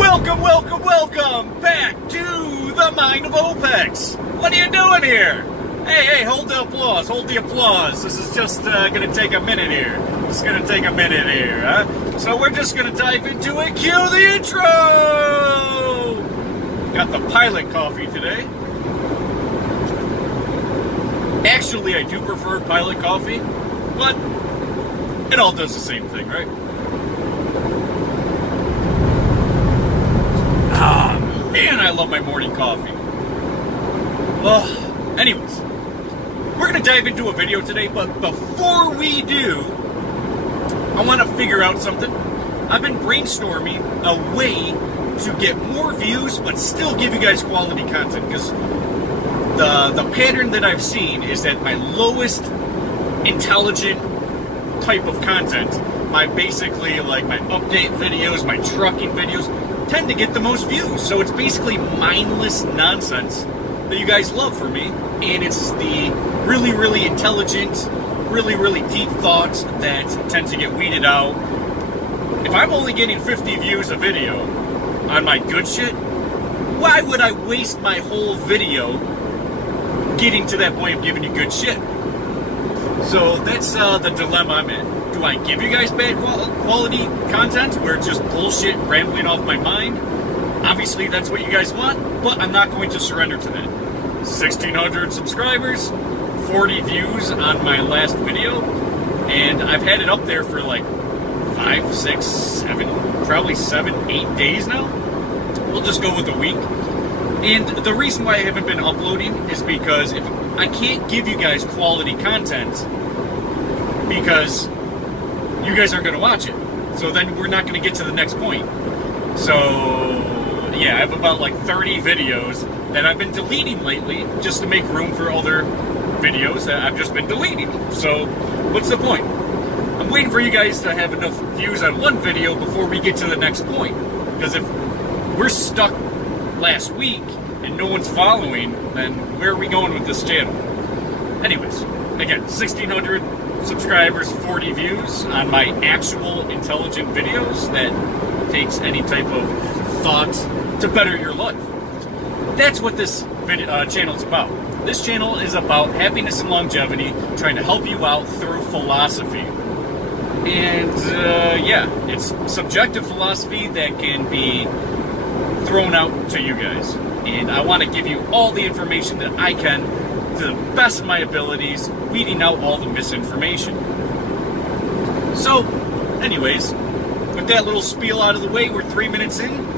Welcome, welcome, welcome back to the mind of Opex. What are you doing here? Hey, hold the applause, hold the applause. This is just gonna take a minute here. It's gonna take a minute here, huh? So we're just gonna dive into it. Cue the intro! Got the pilot coffee today. Actually, I do prefer pilot coffee, but it all does the same thing, right? Ah, man, I love my morning coffee. Anyways, we're going to dive into a video today, but before we do, I want to figure out something. I've been brainstorming a way to get more views, but still give you guys quality content, because the pattern that I've seen is that my lowest intelligent type of content, my basically like my update videos, my trucking videos, tend to get the most views. So it's basically mindless nonsense that you guys love for me, and it's the really, really intelligent, really, really deep thoughts that tend to get weeded out. If I'm only getting 50 views a video on my good shit, why would I waste my whole video getting to that point of giving you good shit? So that's the dilemma I'm in. Do I give you guys bad quality content where it's just bullshit rambling off my mind? Obviously that's what you guys want, but I'm not going to surrender to that. 1,600 subscribers, 40 views on my last video, and I've had it up there for like 5, 6, 7, probably 7, 8 days now. We'll just go with a week. And the reason why I haven't been uploading is because if I can't give you guys quality content because you guys aren't going to watch it. So then we're not going to get to the next point. So yeah, I have about like 30 videos that I've been deleting lately just to make room for other videos that I've just been deleting. So what's the point? I'm waiting for you guys to have enough views on one video before we get to the next point. Because if we're stuck last week and no one's following, then where are we going with this channel? Anyways, again, 1,600 subscribers, 40 views on my actual intelligent videos that takes any type of thought to better your life. That's what this channel is about. This channel is about happiness and longevity, trying to help you out through philosophy. And yeah, it's subjective philosophy that can be thrown out to you guys. And I want to give you all the information that I can to the best of my abilities, weeding out all the misinformation. So, anyways, with that little spiel out of the way, we're 3 minutes in.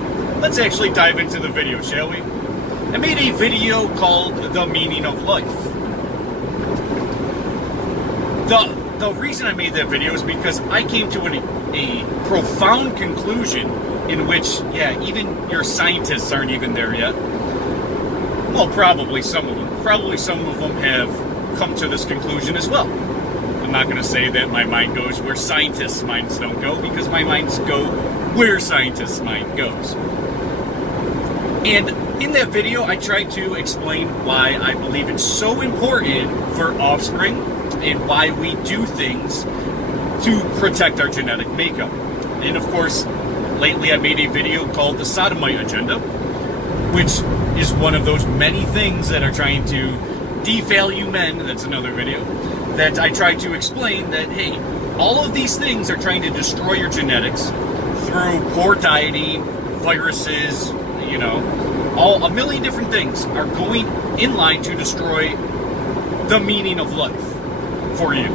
Let's actually dive into the video, shall we? I made a video called The Meaning of Life. The reason I made that video is because I came to a profound conclusion in which, yeah, even your scientists aren't even there yet. Well, probably some of them. Probably some of them have come to this conclusion as well. I'm not going to say that my mind goes where scientists' minds don't go, because my minds go where scientists' mind goes. And in that video, I tried to explain why I believe it's so important for offspring and why we do things to protect our genetic makeup. And of course, lately I made a video called The Sodomite Agenda, which is one of those many things that are trying to devalue men. That's another video that I try to explain that, hey, all of these things are trying to destroy your genetics through poor dieting, viruses, you know, a million different things are going in line to destroy the meaning of life for you.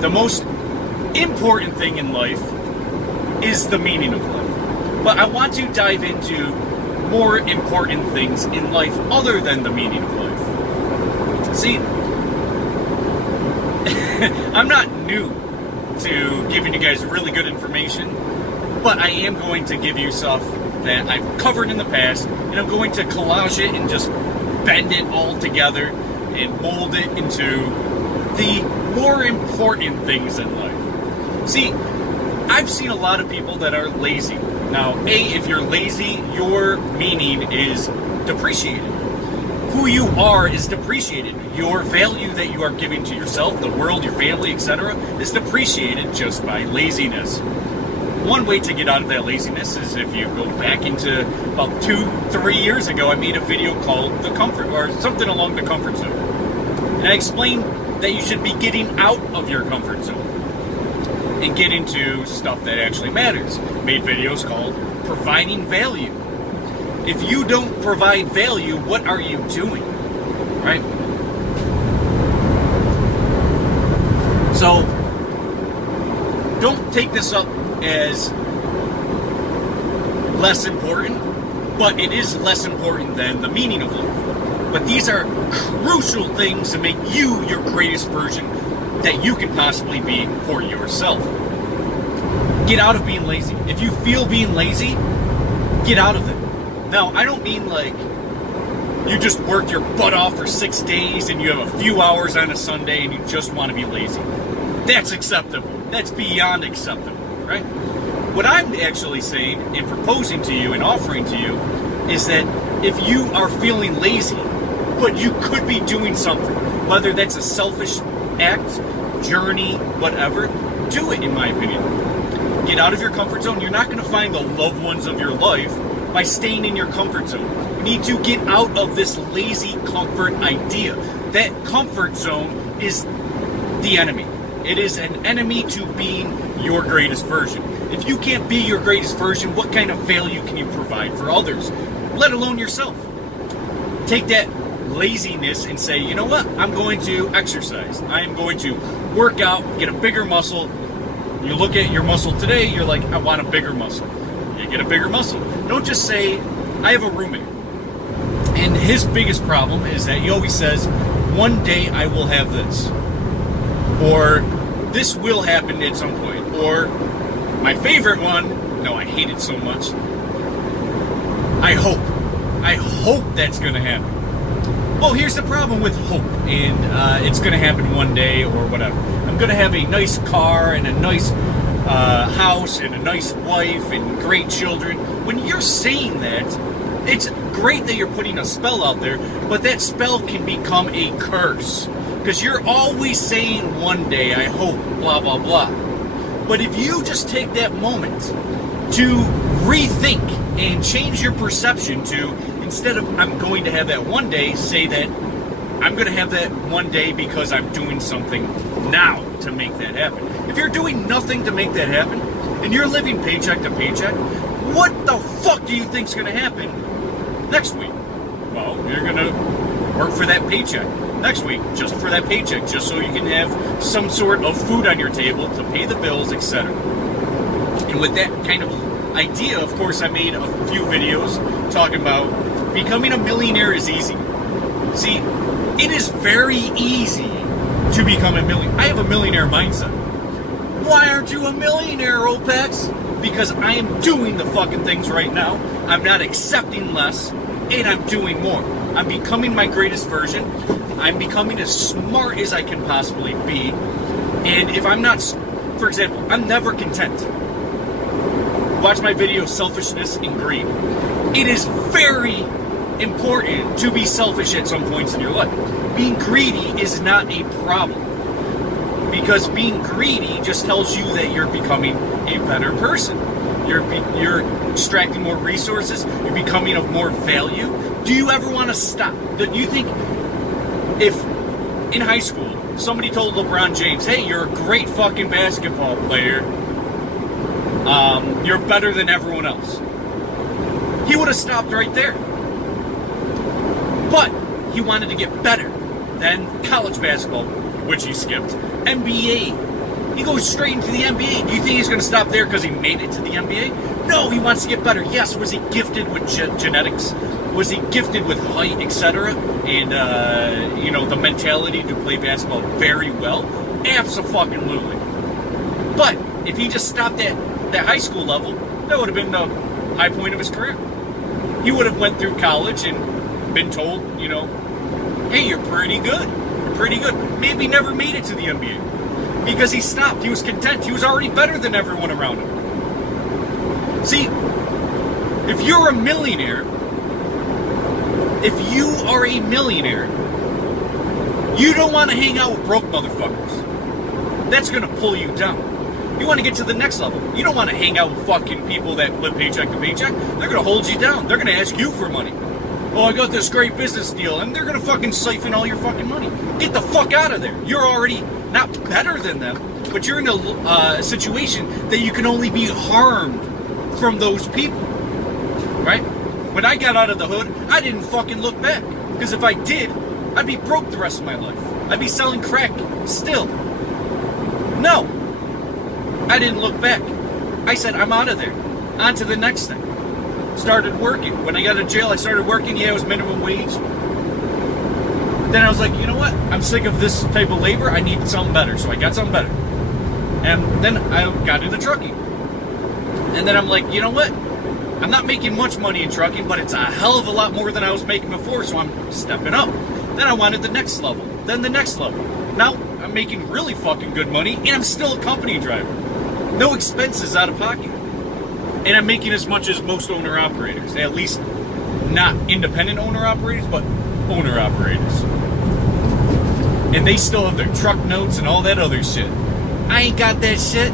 The most important thing in life is the meaning of life. But I want to dive into more important things in life other than the meaning of life. See, I'm not new to giving you guys really good information, but I am going to give you stuff that I've covered in the past, and I'm going to collage it and just bend it all together and mold it into the more important things in life. See, I've seen a lot of people that are lazy. Now, if you're lazy, your meaning is depreciated. Who you are is depreciated. Your value that you are giving to yourself, the world, your family, etc. is depreciated just by laziness. one way to get out of that laziness is if you go back into about 2-3 years ago, I made a video called The Comfort, or something along the comfort zone. And I explained that you should be getting out of your comfort zone and get into stuff that actually matters. Made videos called Providing Value. If you don't provide value, what are you doing? Right? So, don't take this up as less important, but it is less important than the meaning of life. But these are crucial things to make you your greatest version that you can possibly be for yourself. Get out of being lazy. If you feel being lazy, get out of it. Now, I don't mean like you just worked your butt off for 6 days and you have a few hours on a Sunday and you just want to be lazy. That's acceptable. That's beyond acceptable, right? What I'm actually saying and proposing to you and offering to you is that if you are feeling lazy, but you could be doing something, whether that's a selfish act, journey, whatever, do it, in my opinion. Get out of your comfort zone. You're not going to find the loved ones of your life by staying in your comfort zone. You need to get out of this lazy comfort idea. That comfort zone is the enemy. It is an enemy to being your greatest version. If you can't be your greatest version, what kind of value can you provide for others, let alone yourself? Take that laziness and say, you know what? I'm going to exercise. I am going to work out, get a bigger muscle. You look at your muscle today, you're like, I want a bigger muscle. You get a bigger muscle. Don't just say, I have a roommate. And his biggest problem is that he always says, one day I will have this. Or this will happen at some point. Or my favorite one, no, I hate it so much. I hope that's going to happen. Well, here's the problem with hope, and it's going to happen one day or whatever. I'm going to have a nice car and a nice house and a nice wife and great children. When you're saying that, it's great that you're putting a spell out there, but that spell can become a curse. Because you're always saying one day, I hope, blah, blah, blah. But if you just take that moment to rethink and change your perception to, instead of I'm going to have that one day, say that I'm going to have that one day because I'm doing something now to make that happen. If you're doing nothing to make that happen, and you're living paycheck to paycheck, what the fuck do you think's going to happen next week? Well, you're going to work for that paycheck next week, just for that paycheck, just so you can have some sort of food on your table to pay the bills, etc. And with that kind of idea, of course, I made a few videos talking about becoming a millionaire is easy. See, it is very easy to become a millionaire. I have a millionaire mindset. Why aren't you a millionaire, Opex? Because I am doing the fucking things right now. I'm not accepting less, and I'm doing more. I'm becoming my greatest version. I'm becoming as smart as I can possibly be. And if I'm not, for example, I'm never content. Watch my video, Selfishness and Greed. It is very important to be selfish at some points in your life. Being greedy is not a problem. Because being greedy just tells you that you're becoming a better person. You're extracting more resources. You're becoming of more value. Do you ever want to stop? Do you think if in high school somebody told LeBron James, hey, you're a great fucking basketball player, you're better than everyone else, he would have stopped right there. But he wanted to get better than college basketball, which he skipped. NBA. He goes straight into the NBA. Do you think he's going to stop there because he made it to the NBA? No, he wants to get better. Yes, was he gifted with genetics? Was he gifted with height, etc.? And, you know, the mentality to play basketball very well? Abso-fucking-lutely. But if he just stopped at that high school level, that would have been the high point of his career. He would have went through college and been told, you know, hey, you're pretty good. You're pretty good. Maybe never made it to the NBA. Because he stopped. He was content. He was already better than everyone around him. See, if you're a millionaire, if you are a millionaire, you don't want to hang out with broke motherfuckers. That's going to pull you down. You want to get to the next level. You don't want to hang out with fucking people that live paycheck to paycheck. They're going to hold you down. They're going to ask you for money. Oh, I got this great business deal, and they're going to fucking siphon all your fucking money. Get the fuck out of there. You're already not better than them, but you're in a situation that you can only be harmed from those people, right? When I got out of the hood, I didn't fucking look back, because if I did, I'd be broke the rest of my life. I'd be selling crack still. No, I didn't look back. I said, I'm out of there. On to the next thing. Started working. When I got out of jail, I started working. Yeah, it was minimum wage. Then I was like, you know what? I'm sick of this type of labor. I need something better. So I got something better. And then I got into trucking. And then I'm like, you know what? I'm not making much money in trucking, but it's a hell of a lot more than I was making before, so I'm stepping up. Then I wanted the next level. Then the next level. Now I'm making really fucking good money, and I'm still a company driver. No expenses out of pocket. And I'm making as much as most owner-operators. At least not independent owner-operators, but owner-operators. And they still have their truck notes and all that other shit. I ain't got that shit.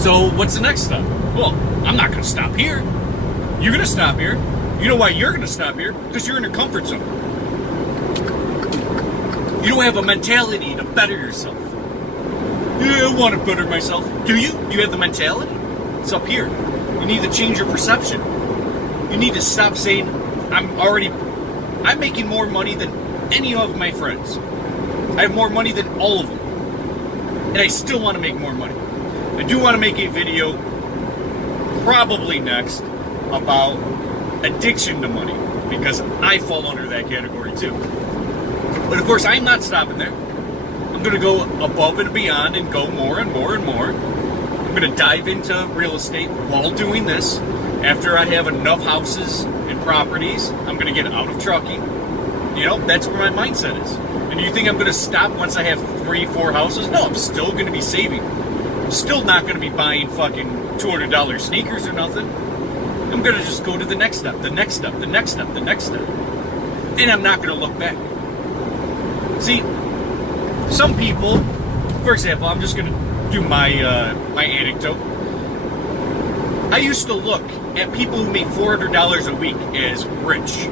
So what's the next step? Well, I'm not going to stop here. You're going to stop here. You know why you're going to stop here? Because you're in your comfort zone. You don't have a mentality to better yourself. Yeah, I want to better myself. Do you? Do you have the mentality? It's up here. You need to change your perception. You need to stop saying, I'm making more money than any of my friends. I have more money than all of them. And I still want to make more money. I do want to make a video, probably next, about addiction to money. Because I fall under that category too. But of course, I'm not stopping there. I'm going to go above and beyond and go more and more and more. I'm going to dive into real estate while doing this. After I have enough houses and properties, I'm going to get out of trucking. You know, that's where my mindset is. And you think I'm going to stop once I have 3-4 houses? No, I'm still going to be saving. I'm still not going to be buying fucking $200 sneakers or nothing. I'm going to just go to the next step, the next step, the next step, the next step. And I'm not going to look back. See, some people, for example, I'm just going to do my my anecdote. I used to look at people who made $400 a week as rich.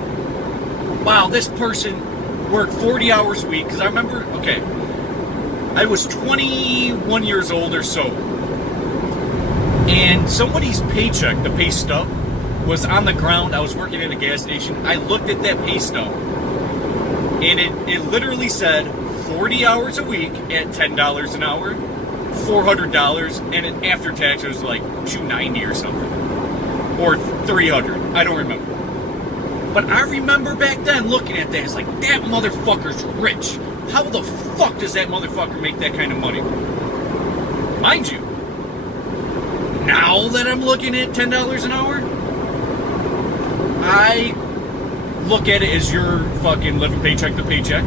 Wow, this person worked 40 hours a week. Because I remember, okay, I was 21 years old or so. And somebody's paycheck, the pay stub, was on the ground. I was working at a gas station. I looked at that pay stub. And it literally said 40 hours a week at $10 an hour, $400, and after tax it was like $290 or something, or $300. I don't remember. But I remember back then looking at that. It's like, that motherfucker's rich. How the fuck does that motherfucker make that kind of money? Mind you, now that I'm looking at $10 an hour, I look at it as you're fucking living paycheck to paycheck.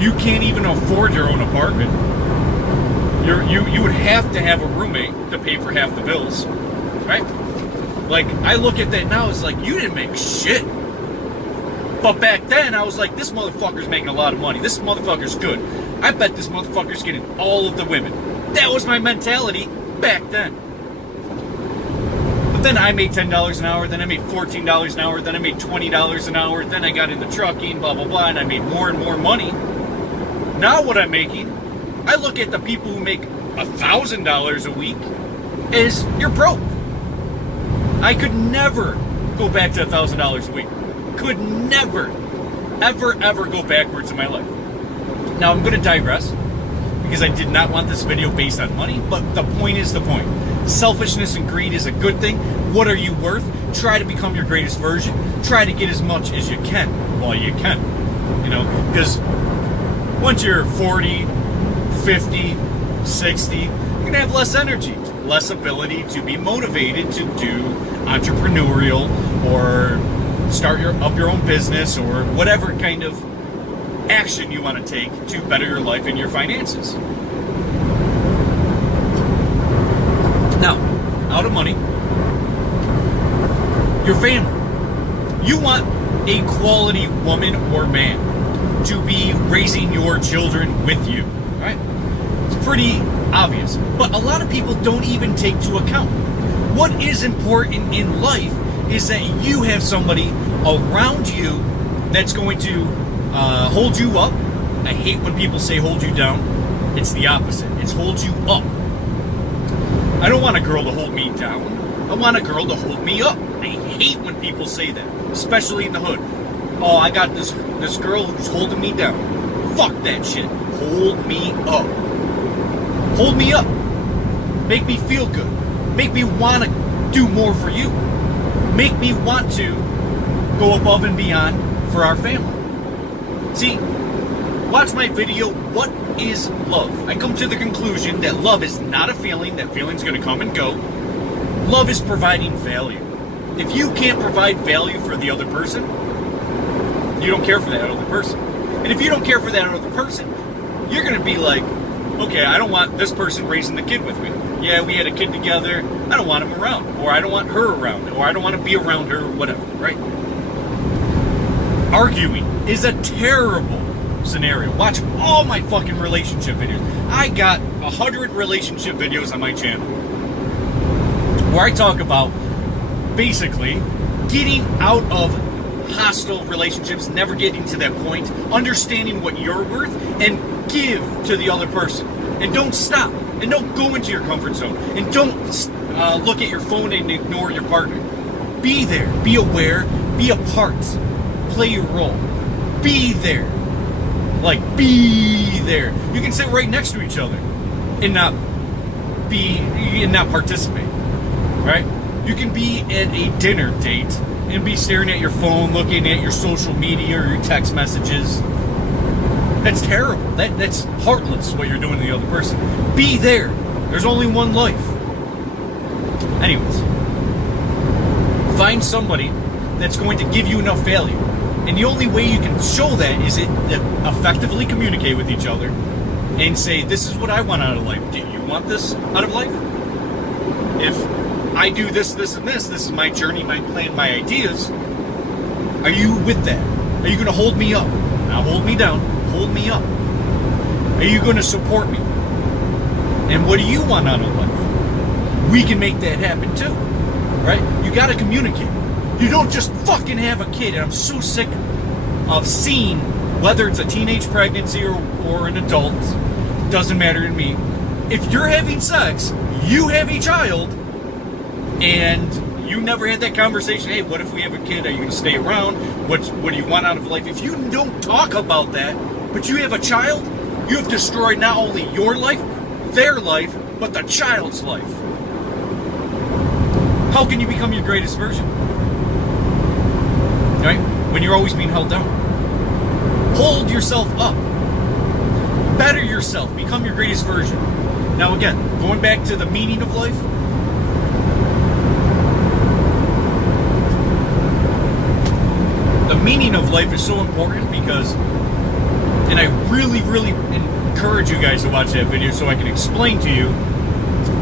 You can't even afford your own apartment. You would have to have a roommate to pay for half the bills, right? Like, I look at that now, it's like, you didn't make shit. But back then, I was like, this motherfucker's making a lot of money. This motherfucker's good. I bet this motherfucker's getting all of the women. That was my mentality back then. But then I made $10 an hour, then I made $14 an hour, then I made $20 an hour, then I got into trucking, blah, blah, blah, and I made more and more money. Now what I'm making, I look at the people who make $1,000 a week as you're broke. I could never go back to $1,000 a week. Could never, ever, ever go backwards in my life. Now I'm going to digress because I did not want this video based on money, but the point is the point. Selfishness and greed is a good thing. What are you worth? Try to become your greatest version. Try to get as much as you can while you can. You know, because once you're 40, 50, 60, you're going to have less energy, less ability to be motivated to do entrepreneurial or start up your own business or whatever kind of action you want to take to better your life and your finances. Now, out of money, your family. You want a quality woman or man to be raising your children with you, right? pretty obvious. But a lot of people don't even take into account. What is important in life is that you have somebody around you that's going to hold you up. I hate when people say hold you down. It's the opposite. It's hold you up. I don't want a girl to hold me down. I want a girl to hold me up. I hate when people say that, especially in the hood. Oh, I got this girl who's holding me down. Fuck that shit. Hold me up. Hold me up. Make me feel good. Make me want to do more for you. Make me want to go above and beyond for our family. See, watch my video, What is Love? I come to the conclusion that love is not a feeling, that feeling's going to come and go. Love is providing value. If you can't provide value for the other person, you don't care for that other person. And if you don't care for that other person, you're going to be like, okay, I don't want this person raising the kid with me. Yeah, we had a kid together. I don't want him around. Or I don't want her around. Or I don't want to be around her, whatever, right? Arguing is a terrible scenario. Watch all my fucking relationship videos. I got 100 relationship videos on my channel where I talk about basically getting out of hostile relationships, never getting to that point, understanding what you're worth, and give to the other person. And don't stop. And don't go into your comfort zone. And don't look at your phone and ignore your partner. Be there. Be aware. Be a part. Play your role. Be there. Like, be there. You can sit right next to each other and not participate. Right? You can be at a dinner date and be staring at your phone, looking at your social media or your text messages. That's terrible. That's heartless what you're doing to the other person. Be there. There's only one life. Anyways, find somebody that's going to give you enough value. And the only way you can show that is to effectively communicate with each other and say, this is what I want out of life. Do you want this out of life? If I do this, this, and this is my journey, my plan, my ideas, are you with that? Are you going to hold me up? Now hold me down. Hold me up. Are you going to support me? And what do you want out of life? We can make that happen too, right? You got to communicate. You don't just fucking have a kid. And I'm so sick of seeing, whether it's a teenage pregnancy or an adult, doesn't matter to me. If you're having sex, you have a child, and you never had that conversation. Hey, what if we have a kid? Are you going to stay around? What do you want out of life? If you don't talk about that, but you have a child, you have destroyed not only your life, their life, but the child's life. How can you become your greatest version? Right? When you're always being held down. Hold yourself up. Better yourself. Become your greatest version. Now again, going back to the meaning of life. The meaning of life is so important because, and I really, really encourage you guys to watch that video so I can explain to you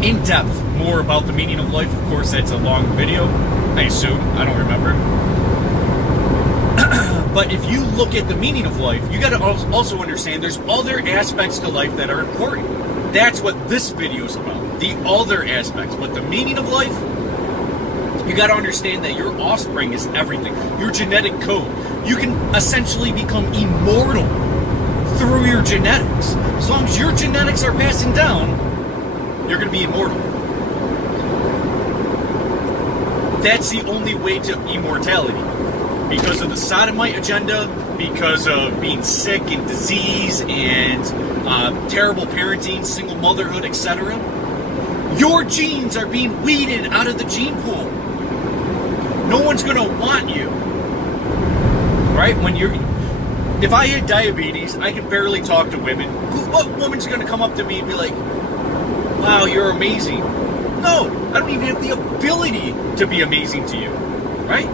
in depth more about the meaning of life. Of course, that's a long video, I assume. I don't remember. But if you look at the meaning of life, you got to also understand there's other aspects to life that are important. That's what this video is about, the other aspects. But the meaning of life, you got to understand that your offspring is everything. Your genetic code. You can essentially become immortal through your genetics. As long as your genetics are passing down, you're going to be immortal. That's the only way to immortality. Because of the sodomite agenda, because of being sick and disease and terrible parenting, single motherhood, etc. Your genes are being weeded out of the gene pool. No one's going to want you. Right? If I had diabetes, I can barely talk to women. What woman's going to come up to me and be like, wow, you're amazing? No, I don't even have the ability to be amazing to you. Right?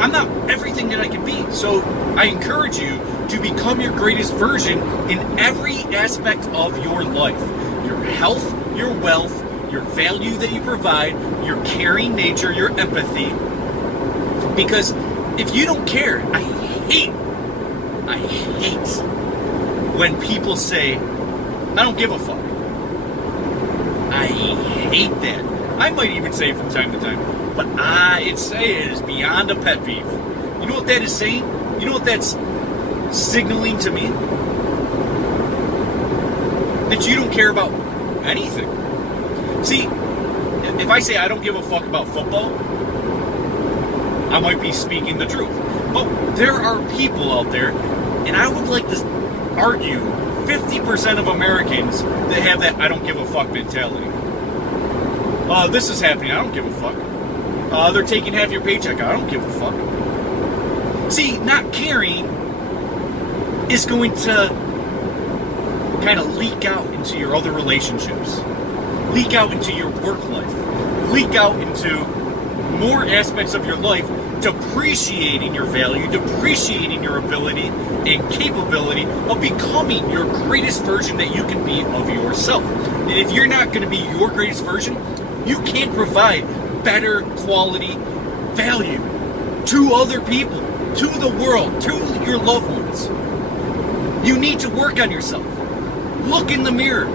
I'm not everything that I can be. So I encourage you to become your greatest version in every aspect of your life. Your health, your wealth, your value that you provide, your caring nature, your empathy. Because if you don't care, I hate when people say, I don't give a fuck. I hate that. I might even say it from time to time, but it is beyond a pet peeve. You know what that is saying? You know what that's signaling to me? That you don't care about anything. See, if I say I don't give a fuck about football, I might be speaking the truth. But there are people out there, and I would like to argue 50% of Americans that have that I don't give a fuck mentality. This is happening, I don't give a fuck. They're taking half your paycheck, I don't give a fuck. See, not caring is going to kind of leak out into your other relationships, leak out into your work life, leak out into more aspects of your life, depreciating your value, depreciating your ability and capability of becoming your greatest version that you can be of yourself. And if you're not going to be your greatest version, you can't provide better quality value to other people, to the world, to your loved ones. You need to work on yourself. Look in the mirror.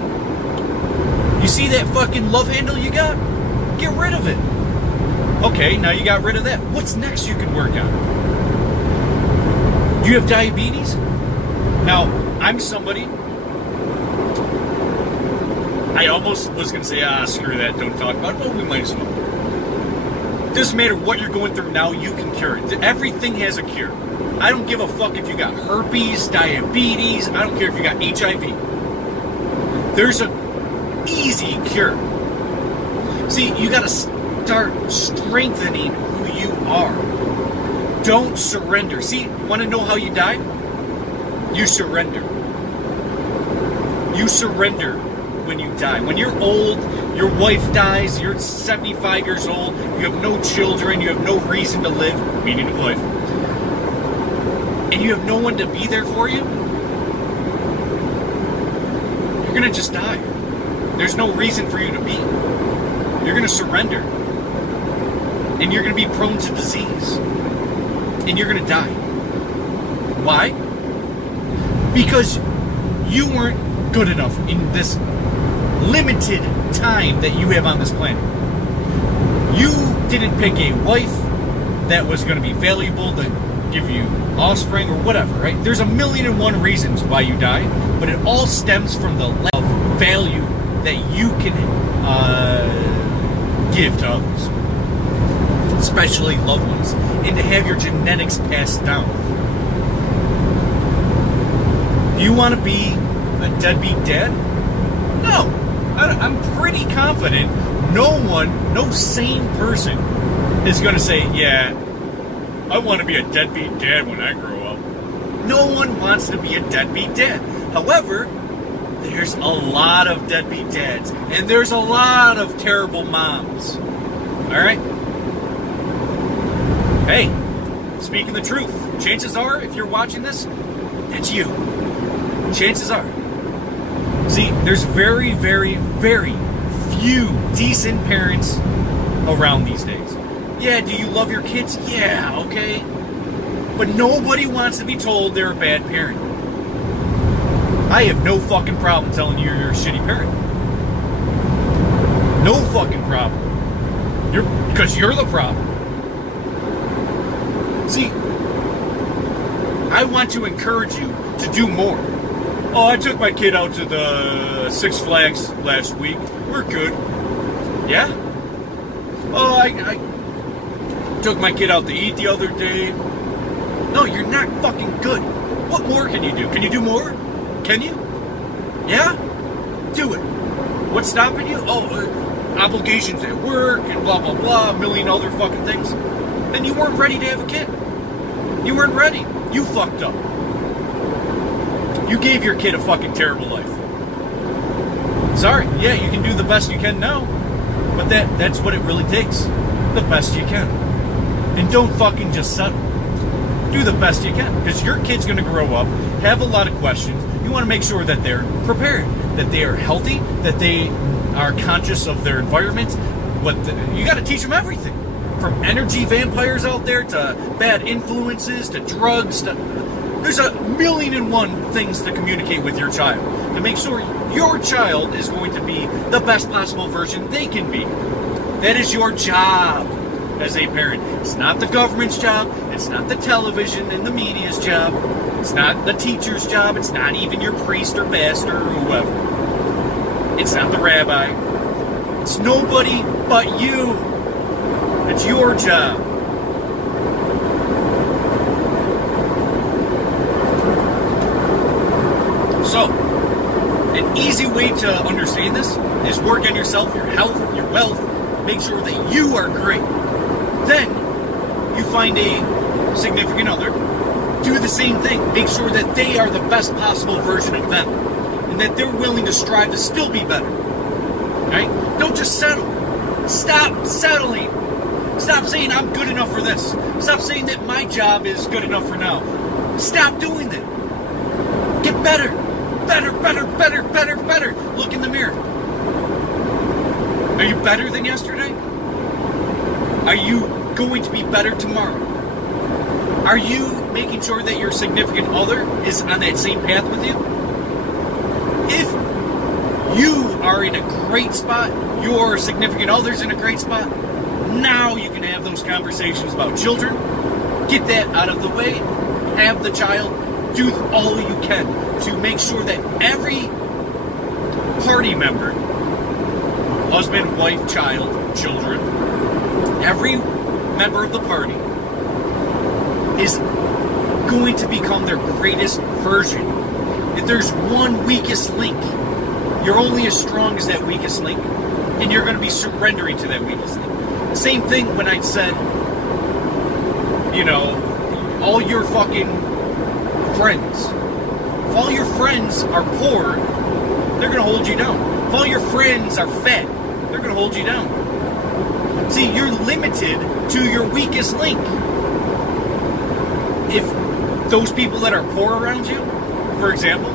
You see that fucking love handle you got? Get rid of it. Okay, now you got rid of that. What's next you can work on? Do you have diabetes? Now, I'm somebody, I almost was going to say, screw that, don't talk about it, but we might as well. Doesn't matter what you're going through now, you can cure it. Everything has a cure. I don't give a fuck if you got herpes, diabetes, I don't care if you got HIV. There's an easy cure. See, you got to start strengthening who you are. Don't surrender. See, want to know how you die? You surrender. You surrender when you die. When you're old, your wife dies, you're 75 years old, you have no children, you have no reason to live, meaning of life, and you have no one to be there for you, you're going to just die. There's no reason for you to be. You're going to surrender. And you're going to be prone to disease. And you're going to die. Why? Because you weren't good enough in this limited time that you have on this planet. You didn't pick a wife that was going to be valuable to give you offspring or whatever, right? There's 1,000,001 reasons why you die, but it all stems from the lack of value that you can give to others, especially loved ones, and to have your genetics passed down. Do you want to be a deadbeat dad? No. I'm pretty confident no sane person is going to say, yeah, I want to be a deadbeat dad when I grow up. No one wants to be a deadbeat dad. However, there's a lot of deadbeat dads, and there's a lot of terrible moms. Alright? Hey, speaking the truth, chances are, if you're watching this, that's you. Chances are. See, there's very, very, very few decent parents around these days. Yeah, do you love your kids? Yeah, okay. But nobody wants to be told they're a bad parent. I have no fucking problem telling you you're a shitty parent. No fucking problem. Because you're the problem. See, I want to encourage you to do more. Oh, I took my kid out to the Six Flags last week. We're good. Yeah? Oh, I took my kid out to eat the other day. No, you're not fucking good. What more can you do? Can you do more? Can you? Yeah? Do it. What's stopping you? Oh, obligations at work and blah, blah, blah, a million other fucking things. Then you weren't ready to have a kid. You weren't ready. You fucked up. You gave your kid a fucking terrible life. Sorry. Yeah, you can do the best you can now. But that's what it really takes. The best you can. And don't fucking just settle. Do the best you can. Because your kid's going to grow up, have a lot of questions. You want to make sure that they're prepared, that they are healthy, that they are conscious of their environment. You got to teach them everything. From energy vampires out there to bad influences to drugs to There's a million and one things to communicate with your child to make sure your child is going to be the best possible version they can be. That is your job as a parent. It's not the government's job. It's not the television and the media's job. It's not the teacher's job. It's not even your priest or pastor or whoever. It's not the rabbi. It's nobody but you. It's your job. So, an easy way to understand this is work on yourself, your health, your wealth. Make sure that you are great. Then, you find a significant other. Do the same thing. Make sure that they are the best possible version of them. And that they're willing to strive to still be better. Right? Don't just settle. Stop settling. Stop saying I'm good enough for this. Stop saying that my job is good enough for now. Stop doing that. Get better. Better, better, better, better, better. Look in the mirror. Are you better than yesterday? Are you going to be better tomorrow? Are you making sure that your significant other is on that same path with you? If you are in a great spot, your significant other's in a great spot, now you can have those conversations about children. Get that out of the way. Have the child do all you can to make sure that every party member, husband, wife, child, children, every member of the party is going to become their greatest version. If there's one weakest link, you're only as strong as that weakest link, and you're going to be surrendering to that weakest link. The same thing when I said, you know, all your fucking friends. If all your friends are poor, they're going to hold you down. If all your friends are fat, they're going to hold you down. See, you're limited to your weakest link. If those people that are poor around you, for example,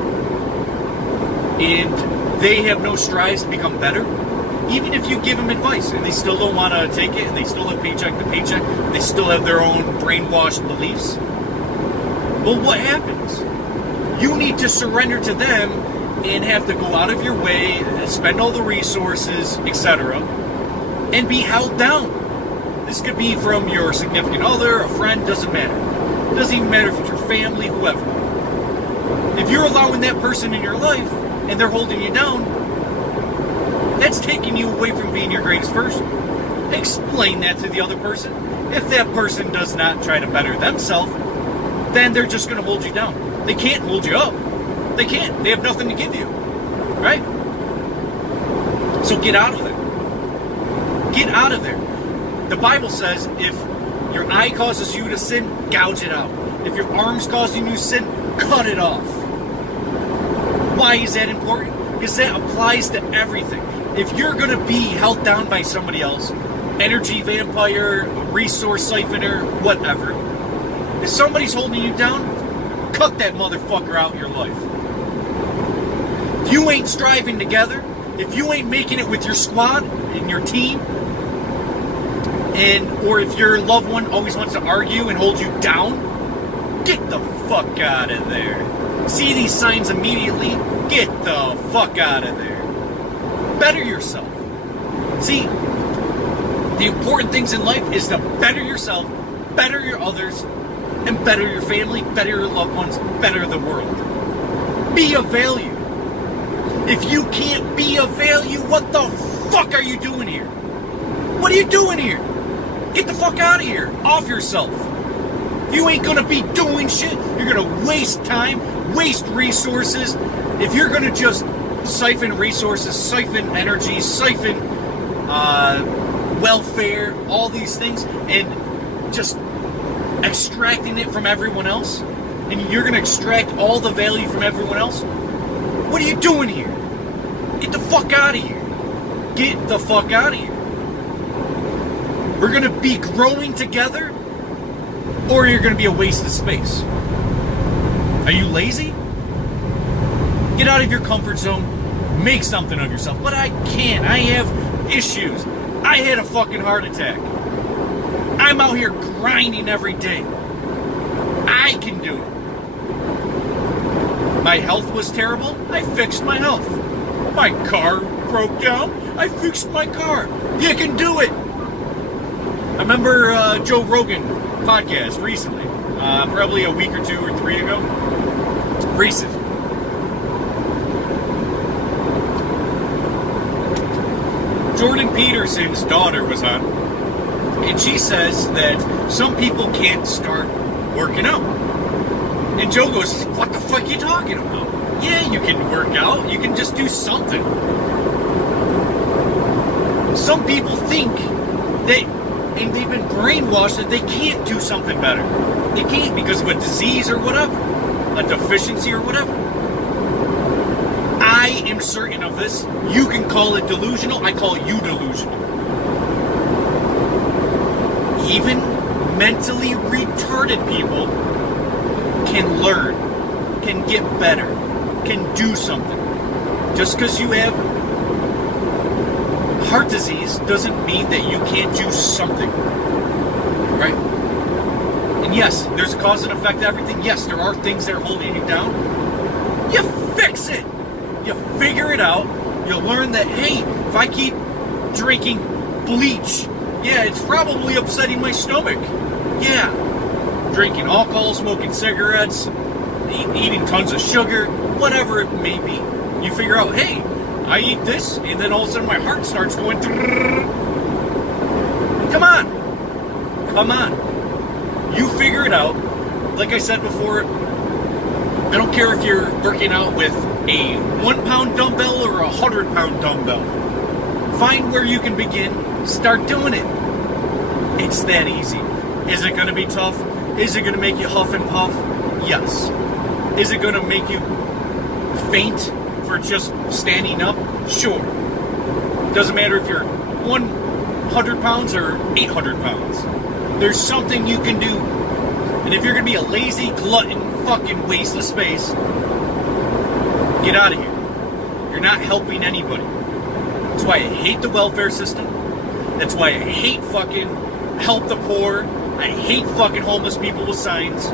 and they have no strives to become better, even if you give them advice and they still don't want to take it, and they still live paycheck to paycheck, and they still have their own brainwashed beliefs, well, what happens? You need to surrender to them and have to go out of your way, spend all the resources, etc., and be held down. This could be from your significant other, a friend, doesn't matter. It doesn't even matter if it's your family, whoever. If you're allowing that person in your life and they're holding you down, that's taking you away from being your greatest version. Explain that to the other person. If that person does not try to better themselves, then they're just going to hold you down. They can't hold you up. They can't. They have nothing to give you. Right? So get out of there. Get out of there. The Bible says if your eye causes you to sin, gouge it out. If your arm's causing you to sin, cut it off. Why is that important? Because that applies to everything. If you're going to be held down by somebody else, energy vampire, resource siphoner, whatever, if somebody's holding you down, cut that motherfucker out of your life. If you ain't striving together, if you ain't making it with your squad and your team, or if your loved one always wants to argue and hold you down, get the fuck out of there. See these signs immediately, get the fuck out of there. Better yourself. See, the important things in life is to better yourself, better your others, and better your family, better your loved ones, better the world. Be of value. If you can't be of value, what the fuck are you doing here? What are you doing here? Get the fuck out of here. Off yourself. You ain't gonna be doing shit. You're gonna waste time, waste resources. If you're gonna just siphon resources, siphon energy, siphon welfare, all these things, and just extracting it from everyone else, and you're going to extract all the value from everyone else, what are you doing here? Get the fuck out of here. Get the fuck out of here. We're going to be growing together, or you're going to be a waste of space. Are you lazy? Get out of your comfort zone. Make something of yourself. But I can't. I have issues. I had a fucking heart attack. I'm out here grinding every day. I can do it. My health was terrible. I fixed my health. My car broke down. I fixed my car. You can do it. I remember Joe Rogan podcast recently, probably a week or 2 or 3 ago. Recent. Jordan Peterson's daughter was on, and she says that some people can't start working out. And Joe goes, what the fuck are you talking about? Yeah, you can work out. You can just do something. Some people think that, and they've been brainwashed that they can't do something better. They can't because of a disease or whatever, a deficiency or whatever. I am certain of this. You can call it delusional. I call you delusional. Even mentally retarded people can learn, can get better, can do something. Just because you have heart disease doesn't mean that you can't do something. Right? And yes, there's a cause and effect to everything. Yes, there are things that are holding you down. You fix it. You figure it out. You'll learn that, hey, if I keep drinking bleach, yeah, it's probably upsetting my stomach. Yeah. Drinking alcohol, smoking cigarettes, eating tons of sugar, whatever it may be. You figure out, hey, I eat this, and then all of a sudden my heart starts going. Come on. Come on. You figure it out. Like I said before, I don't care if you're working out with a 1 pound dumbbell or a 100-pound dumbbell. Find where you can begin. Start doing it. It's that easy. Is it going to be tough? Is it going to make you huff and puff? Yes. Is it going to make you faint for just standing up? Sure. Doesn't matter if you're 100 pounds or 800 pounds. There's something you can do. And if you're going to be a lazy, glutton, fucking waste of space, get out of here. You're not helping anybody. That's why I hate the welfare system. That's why I hate fucking help the poor. I hate fucking homeless people with signs.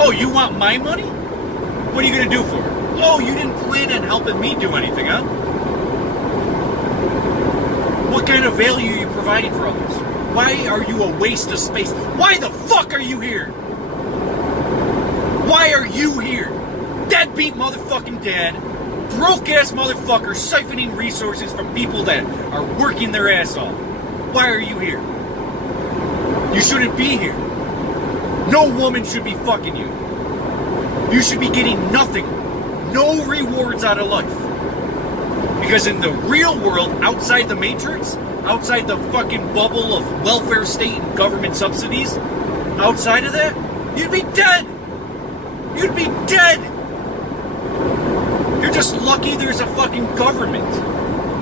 Oh, you want my money? What are you going to do for it? Oh, you didn't plan on helping me do anything, huh? What kind of value are you providing for others? Why are you a waste of space? Why the fuck are you here? Why are you here? Deadbeat motherfucking dad, broke-ass motherfucker siphoning resources from people that are working their ass off. Why are you here? You shouldn't be here. No woman should be fucking you. You should be getting nothing. No rewards out of life. Because in the real world, outside the matrix, outside the fucking bubble of welfare state and government subsidies, outside of that, you'd be dead. You'd be dead. You're just lucky there's a fucking government.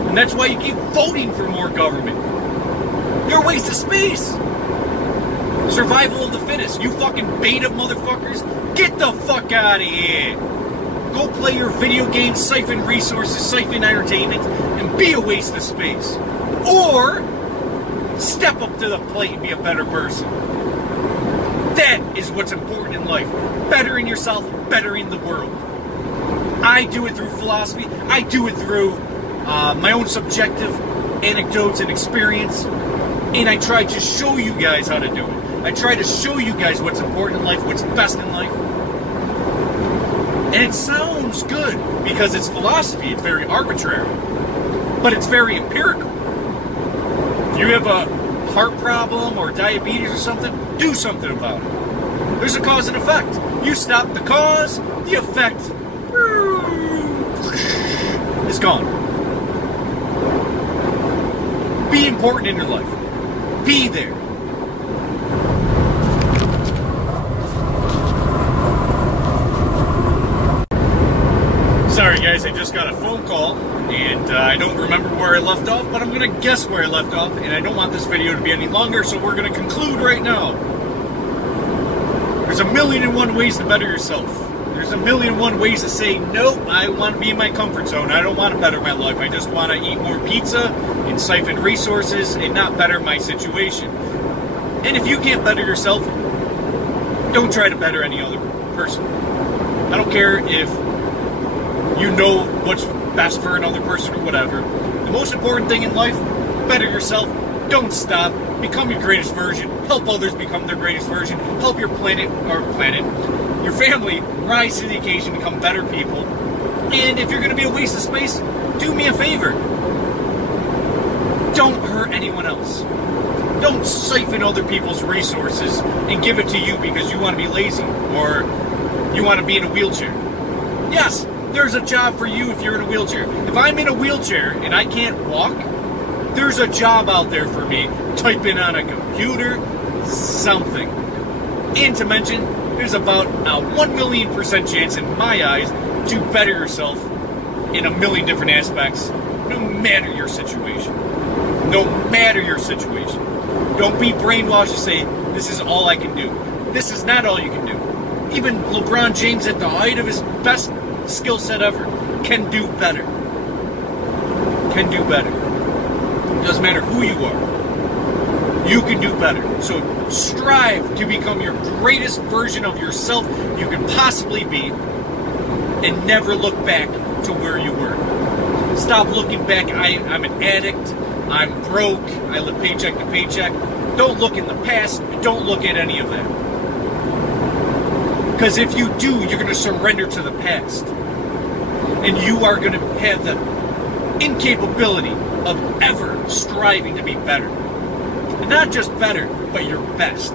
And that's why you keep voting for more government. You're a waste of space. Survival of the fittest. You fucking beta motherfuckers. Get the fuck out of here. Go play your video games, siphon resources, siphon entertainment, and be a waste of space. Or step up to the plate and be a better person. That is what's important in life. Bettering yourself, bettering the world. I do it through philosophy. I do it through my own subjective anecdotes and experience. And I try to show you guys how to do it. I try to show you guys what's important in life, what's best in life. And it sounds good because it's philosophy. It's very arbitrary. But it's very empirical. If you have a heart problem or diabetes or something, do something about it. There's a cause and effect. You stop the cause, the effect is gone. Be important in your life. Be there. Sorry guys, I just got a phone call and I don't remember where I left off, but I'm going to guess where I left off, and I don't want this video to be any longer, so we're going to conclude right now. There's 1,000,001 ways to better yourself. There's 1,000,001 ways to say, nope, I want to be in my comfort zone. I don't want to better my life. I just want to eat more pizza and siphon resources and not better my situation. And if you can't better yourself, don't try to better any other person. I don't care if you know what's best for another person or whatever. The most important thing in life, better yourself. Don't stop. Become your greatest version. Help others become their greatest version. Help your your family rise to the occasion, become better people. And if you're going to be a waste of space, do me a favor. Don't hurt anyone else. Don't siphon other people's resources and give it to you because you want to be lazy or you want to be in a wheelchair. Yes, there's a job for you if you're in a wheelchair. If I'm in a wheelchair and I can't walk, there's a job out there for me. Type in on a computer, something. And to mention, there's about a 1,000,000% chance in my eyes to better yourself in a million different aspects, no matter your situation. No matter your situation. Don't be brainwashed to say, this is all I can do. This is not all you can do. Even LeBron James at the height of his best skill set ever can do better. Can do better. It doesn't matter who you are. You can do better. So strive to become your greatest version of yourself you can possibly be and never look back to where you were. Stop looking back. I'm an addict. I'm broke. I live paycheck to paycheck. Don't look in the past. Don't look at any of that. Because if you do, you're going to surrender to the past. And you are going to have the incapability of ever striving to be better. And not just better, but your best.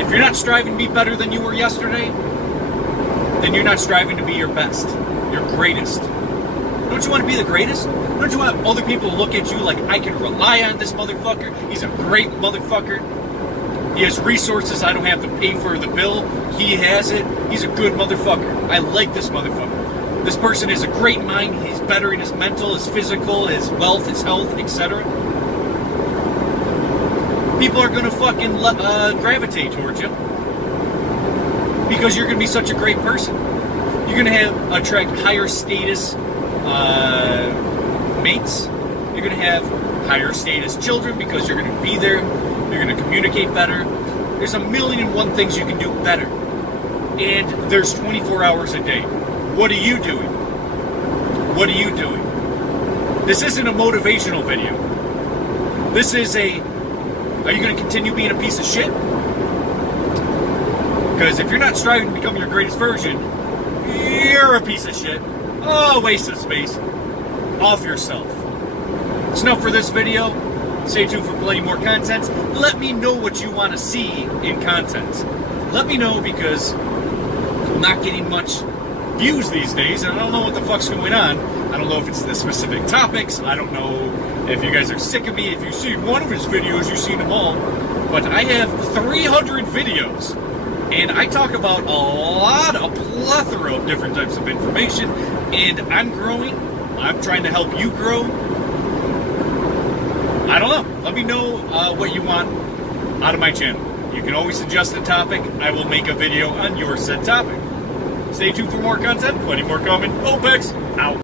If you're not striving to be better than you were yesterday, then you're not striving to be your best, your greatest. Don't you want to be the greatest? Don't you want other people to look at you like, I can rely on this motherfucker? He's a great motherfucker. He has resources. I don't have to pay for the bill. He has it. He's a good motherfucker. I like this motherfucker. This person has a great mind. He's better in his mental, his physical, his wealth, his health, etc. People are going to fucking gravitate towards you because you're going to be such a great person. You're going to attract higher status mates. You're going to have higher status children because you're going to be there. You're going to communicate better. There's 1,000,001 things you can do better. And there's 24 hours a day. What are you doing? What are you doing? This isn't a motivational video. This is a, are you going to continue being a piece of shit? Because if you're not striving to become your greatest version, you're a piece of shit. Oh, waste of space. Off yourself. That's enough for this video. Stay tuned for plenty more content. Let me know what you want to see in content. Let me know because I'm not getting much views these days and I don't know what the fuck's going on. I don't know if it's the specific topics. I don't know if you guys are sick of me. If you've seen one of his videos, you've seen them all. But I have 300 videos and I talk about a plethora of different types of information and I'm growing. I'm trying to help you grow. I don't know. Let me know what you want out of my channel. You can always suggest a topic. I will make a video on your said topic. Stay tuned for more content. Plenty more coming. Opex, out.